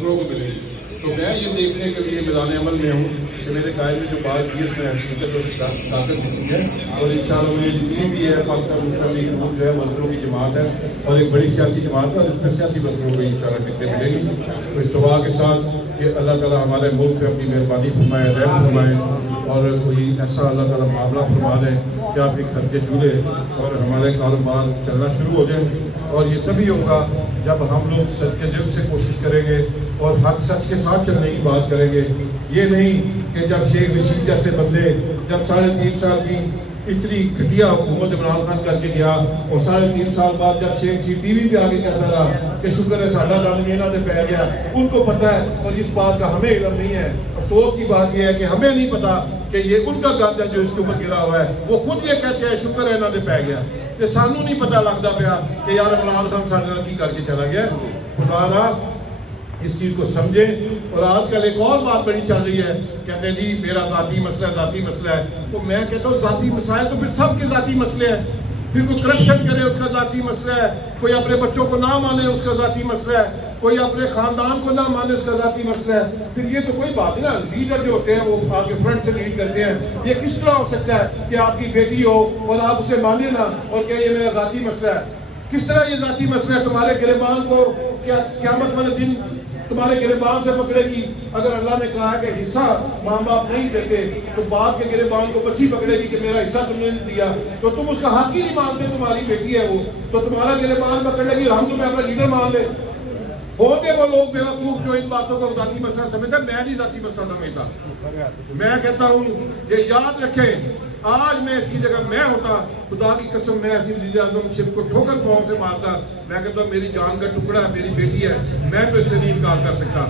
کو ملے گی. تو میں یہ دیکھنے کے لیے میدان عمل میں ہوں کہ میرے قائد نے جو بات کی اس میں حقیقت اور صداقت دیتی ہے. اور انشاءاللہ مجھے جتنی بھی ہے پاکستان مسلم لیگ گروپ جو ہے ورکروں کی جماعت ہے اور ایک بڑی سیاسی جماعت ہے اور اس میں سیاسی ورکروں کو انشاءاللہ ٹکٹیں ملیں گی. تو اس دعا کے ساتھ کہ اللہ تعالیٰ ہمارے ملک پہ اپنی مہربانی فرمائے، رحم فرمائے اور کوئی ایسا اللہ تعالیٰ معاملہ فرما دیں کہ آپ کے گھر کے چولہے اور ہمارے کاروبار چلنا شروع ہو جائیں. اور یہ تبھی ہوگا جب ہم لوگ سچ کے دل سے کوشش کریں گے اور حق سچ کے ساتھ چلنے کی بات کریں گے. یہ نہیں کہ جب شیخ رشید جیسے بندے جب 3.5 سال کی اتنی گھٹیا حکومت عمران خان کر کے گیا اور 3.5 سال بعد جب شیخ رشید ٹی وی پہ آگے کہتا رہا کہ شکر ہے ساڈا دم یہ نہ پہ گیا، ان کو پتہ ہے اور اس بات کا ہمیں علم نہیں ہے. افسوس کی بات یہ ہے کہ ہمیں نہیں پتا کہ یہ ان کا گند ہے جو اس کے اوپر گرا ہوا ہے. وہ خود یہ کہتے ہیں شکر ہے نہ پہ گیا، کہ سانوں نہیں پتہ لگتا پیا کہ یار عمران خان سارے نال کی کر کے چلا گیا. خدا را اس چیز کو سمجھیں. اور آج کل ایک اور بات بڑی چل رہی ہے، کہتے ہیں جی میرا ذاتی مسئلہ ہے. تو میں کہتا ہوں ذاتی مسائل تو پھر سب کے ذاتی مسئلے ہیں. پھر کوئی کرپشن کرے اس کا ذاتی مسئلہ ہے، کوئی اپنے بچوں کو نہ مانے اس کا ذاتی مسئلہ ہے، کوئی اپنے خاندان کو نہ مانے اس کا ذاتی مسئلہ ہے. پھر یہ تو کوئی بات نہیں نا. لیڈر جو ہوتے ہیں وہ آگے فرنٹ سے لیڈ کرتے ہیں. یہ کس طرح ہو سکتا ہے کہ آپ کی بیٹی ہو اور آپ اسے مانے نہ اور کہ یہ میرا ذاتی مسئلہ ہے؟ کس طرح یہ ذاتی مسئلہ ہے؟ تمہارے گریبان کو کیا قیامت والے دن تمہارے گریبان سے پکڑے گی؟ اگر اللہ نے کہا کہ حصہ ماں باپ نہیں دیتے تو باپ کے گریبان کو بچی پکڑے گی کہ میرا حصہ تم نے نہیں دیا، تو تم اس کا حق ہی نہیں مانتے. تمہاری بیٹی ہے وہ تو تمہارا گریبان پکڑ لے گی اور ہم تمہیں اپنا لیڈر مان لے. ہوتے وہ لوگ بیوقوف جو ان باتوں کو ذاتی مسئلہ سمجھتے ہیں. میں نہیں ذاتی مسئلہ سمجھتا. میں کہتا ہوں یہ یاد رکھیں، آج میں اس کی جگہ میں ہوتا، خدا کی قسم میں ایسی وزیر اعظم شپ کو ٹھوکر پاؤں سے مارتا. میں کہتا ہوں میری جان کا ٹکڑا ہے، میری بیٹی ہے، میں تو اس سے نہیں انکار کر سکتا.